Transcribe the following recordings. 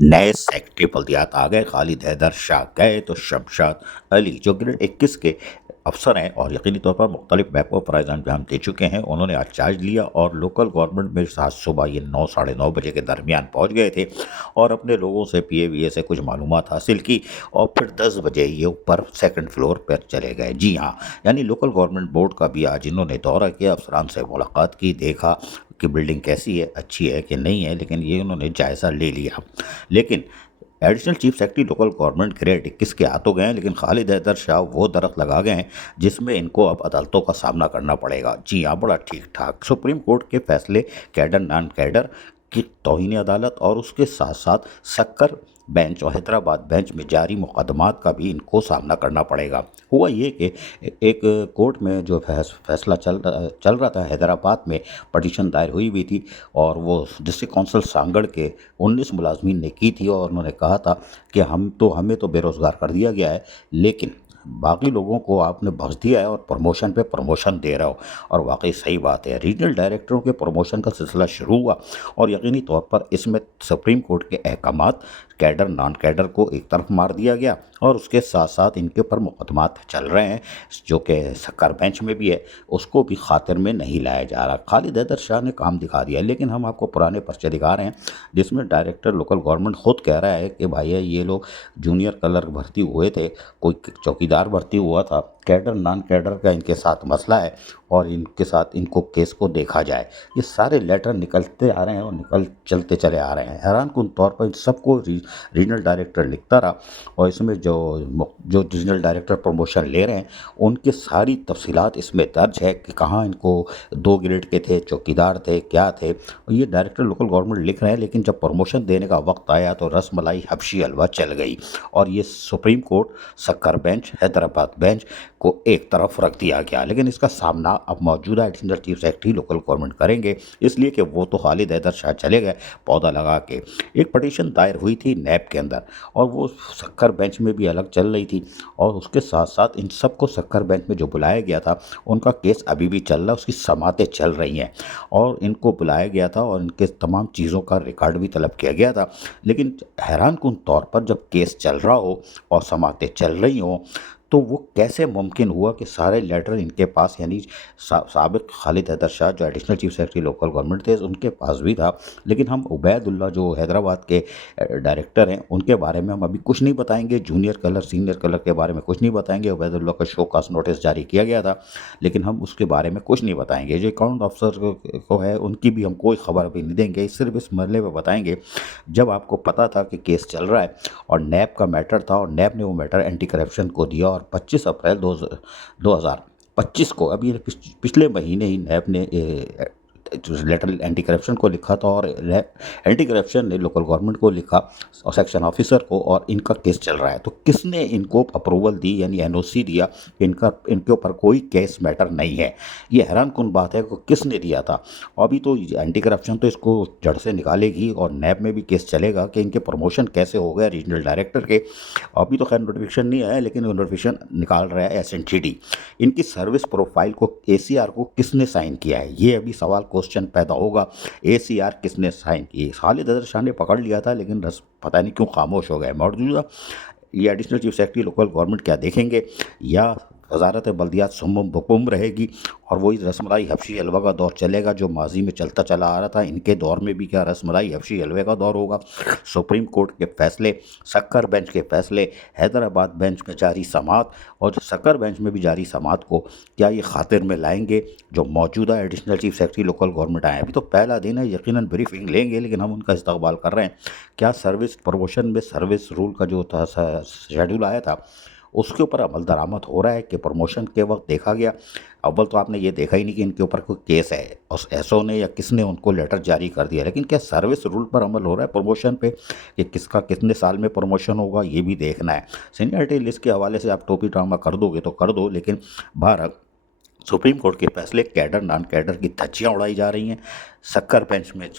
नए सेक्रेटरी बल्दियात आ गए। खालिद हैदर शाह गए तो शमशाद अली जो ग्रेड 21 के अफसर हैं और यकीनी तौर पर मुख्तलिफ महकमों पर अंजाम दे चुके हैं, उन्होंने आज चार्ज लिया और लोकल गवर्नमेंट में आज सुबह ये 9 साढ़े 9 बजे के दरमियान पहुंच गए थे और अपने लोगों से PA से कुछ मालूमात हासिल की और फिर 10 बजे ये ऊपर सेकंड फ्लोर पर चले गए। जी हाँ, यानी लोकल गवर्नमेंट बोर्ड का भी आज इन्होंने दौरा किया, अफसरान से मुलाकात की, देखा कि बिल्डिंग कैसी है, अच्छी है कि नहीं है, लेकिन ये उन्होंने जायज़ा ले लिया। लेकिन additional chief secretary local government grade 21 के आ तो गए हैं, लेकिन खालिद हैदर शाह वो दरख्त लगा गए हैं जिसमें इनको अब अदालतों का सामना करना पड़ेगा। जी हाँ, बड़ा ठीक ठाक सुप्रीम कोर्ट के फैसले कैडर नॉन कैडर की तौहीन अदालत और उसके साथ साथ सक्कर बेंच और हैदराबाद बेंच में जारी मुकदमात का भी इनको सामना करना पड़ेगा। हुआ ये कि एक कोर्ट में जो फैसला चल रहा था, हैदराबाद में पटिशन दायर हुई थी और वो डिस्ट्रिक्ट काउंसिल सांगड़ के 19 मुलाजमीन ने की थी और उन्होंने कहा था कि हमें तो बेरोज़गार कर दिया गया है, लेकिन बाकी लोगों को आपने बख्श दिया है और प्रमोशन पे प्रमोशन दे रहे हो। और वाकई सही बात है, रीजनल डायरेक्टरों के प्रमोशन का सिलसिला शुरू हुआ और यकीनी तौर पर इसमें सुप्रीम कोर्ट के अहकामात कैडर नॉन कैडर को एक तरफ मार दिया गया और उसके साथ साथ इनके ऊपर मुकदमात चल रहे हैं जो कि सक्कर बेंच में भी है, उसको भी खातिर में नहीं लाया जा रहा। खालिद हैदर शाह ने काम दिखा दिया, लेकिन हम आपको पुराने पर्चे दिखा रहे हैं जिसमें डायरेक्टर लोकल गवर्नमेंट खुद कह रहा है कि भाई ये लोग जूनियर क्लर्क भर्ती हुए थे, कोई चौकीदार भर्ती हुआ था, कैडर नॉन कैडर का इनके साथ मसला है और इनके साथ इनको केस को देखा जाए। ये सारे लेटर निकलते आ रहे हैं और चलते चले आ रहे हैं। हैरान कुन तौर पर इन सबको रीजनल डायरेक्टर लिखता रहा और इसमें जो रीजनल डायरेक्टर प्रमोशन ले रहे हैं उनकी सारी तफसीलात इसमें दर्ज है कि कहाँ इनको 2 ग्रेड के थे, चौकीदार थे, क्या थे। और ये डायरेक्टर लोकल गवर्नमेंट लिख रहे हैं, लेकिन जब प्रमोशन देने का वक्त आया तो रसमलाई हबशी हलवा चल गई और ये सुप्रीम कोर्ट, सक्कर बेंच, हैदराबाद बेंच को एक तरफ रख दिया गया। लेकिन इसका सामना अब मौजूदा additional chief secretary local government करेंगे, इसलिए कि वो तो खालिद हैदर शाह चले गए पौधा लगा के। एक पटिशन दायर हुई थी नैब के अंदर और वो सक्कर बेंच में भी अलग चल रही थी और उसके साथ साथ इन सबको सक्कर बेंच में जो बुलाया गया था उनका केस अभी भी चल रहा है, उसकी समातें चल रही हैं और इनको बुलाया गया था और इनके तमाम चीज़ों का रिकॉर्ड भी तलब किया गया था। लेकिन हैरान कुन तौर पर जब केस चल रहा हो और समातें चल रही हों तो वो कैसे मुमकिन हुआ कि सारे लेटर इनके पास, यानी साबिक खालिद हैदर शाह जो additional chief secretary local government थे उनके पास भी था। लेकिन हम उबैदुल्ला जो हैदराबाद के डायरेक्टर हैं उनके बारे में हम अभी कुछ नहीं बताएंगे, जूनियर कलर सीनियर कलर के बारे में कुछ नहीं बताएंगे। उबैदुल्ला का शो कास्ट नोटिस जारी किया गया था, लेकिन हम उसके बारे में कुछ नहीं बताएंगे। जो अकाउंट ऑफिसर को है उनकी भी हम कोई खबर अभी नहीं देंगे, सिर्फ इस मरले में बताएंगे जब आपको पता था कि केस चल रहा है और नैब का मैटर था और नैब ने वो मैटर एंटी करप्शन को दिया और 25 अप्रैल 2025 को, अभी पिछले महीने ही नैब ने लेटर एंटी करप्शन को लिखा था और एंटी करप्शन ने लोकल गवर्नमेंट को लिखा और सेक्शन ऑफिसर को, और इनका केस चल रहा है। तो किसने इनको अप्रूवल दी यानी NOC दिया कि इनके ऊपर कोई केस मैटर नहीं है? ये हैरान कुन बात है कि किसने दिया था। अभी तो एंटी करप्शन तो इसको जड़ से निकालेगी और नैब में भी केस चलेगा कि इनके प्रमोशन कैसे हो गया रीजनल डायरेक्टर के। अभी तो खैर नोटिफिकेशन नहीं आया, लेकिन नोटिफिकेशन निकाल रहा है SNTD। इनकी सर्विस प्रोफाइल को ACR को किसने साइन किया है, ये अभी सवाल क्वेश्चन पैदा होगा। ACR किसने साइन की? खालिद हैदर शाह ने पकड़ लिया था, लेकिन पता नहीं क्यों खामोश हो गए। मौजूदा ये additional chief secretary local government क्या देखेंगे या वजारत बल्दियात सुम्म बुकुम रहेगी और वही रसमलाई हबशी हलवा का दौर चलेगा जो माजी में चलता चला आ रहा था। इनके दौर में भी क्या रसमलाई हबशी हलवे का दौर होगा? सुप्रीम कोर्ट के फैसले, सक्कर बेंच के फैसले, हैदराबाद बेंच में जारी समात और जो सक्कर बेंच में भी जारी समात को क्या ये खातिर में लाएंगे जो मौजूदा additional chief secretary local government आए? अभी तो पहला दिन है, यकीनन ब्रीफिंग लेंगे, लेकिन हम उनका इस्तकबाल कर रहे हैं। क्या सर्विस प्रमोशन में सर्विस रूल का जो था शेड्यूल आया था उसके ऊपर अमल दरामद हो रहा है कि प्रमोशन के वक्त देखा गया? अव्वल तो आपने ये देखा ही नहीं कि इनके ऊपर कोई केस है और SO ने या किसने उनको लेटर जारी कर दिया, लेकिन क्या सर्विस रूल पर अमल हो रहा है प्रमोशन पे कि किसका कितने साल में प्रमोशन होगा ये भी देखना है। सीनियरिटी लिस्ट के हवाले से आप टोपी ड्रामा कर दोगे तो कर दो, लेकिन बाहर सुप्रीम कोर्ट के फैसले कैडर नॉन कैडर की धज्जियाँ उड़ाई जा रही हैं। सक्कर बेंच में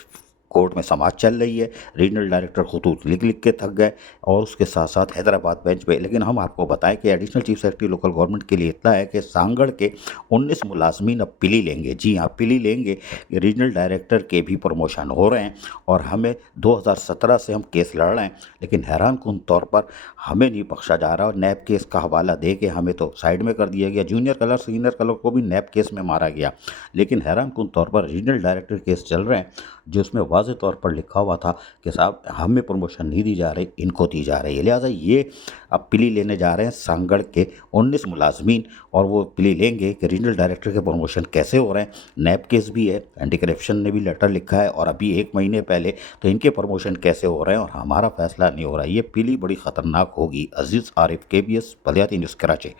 कोर्ट में समाज चल रही है। रीजनल डायरेक्टर खतूत लिख लिख के थक गए और उसके साथ साथ हैदराबाद बेंच पे। लेकिन हम आपको बताएं कि additional chief secretary local government के लिए इतना है कि सांगड़ के 19 मुलाजमीन अब पिली लेंगे। जी हाँ, पिली लेंगे। रीजनल डायरेक्टर के भी प्रमोशन हो रहे हैं और हमें 2017 से हम केस लड़ रहे हैं, लेकिन हैरान कुन तौर पर हमें नहीं बख्शा जा रहा और नैब केस का हवाला दे के हमें तो साइड में कर दिया गया। जूनियर कलर सीनियर कलर को भी नैब केस में मारा गया। लेकिन हैरान कुन तौर पर रीजनल डायरेक्टर केस चल रहे हैं जिसमें वाज़ेह तौर पर लिखा हुआ था कि साहब हमें प्रमोशन नहीं दी जा रही, इनको दी जा रही है। लिहाजा ये अब प्ली लेने जा रहे हैं सांगड़ के 19 मुलाजमीन और वो प्ली लेंगे कि रीजनल डायरेक्टर के प्रमोशन कैसे हो रहे हैं। नैब केस भी है, एंटी करप्शन ने भी लेटर लिखा है और अभी 1 महीने पहले तो इनके प्रमोशन कैसे हो रहे हैं और हमारा फैसला नहीं हो रहा है। ये प्ली बड़ी ख़तरनाक होगी। अजीज़ आरिफ, KBS बलियाती न्यूज़, कराची।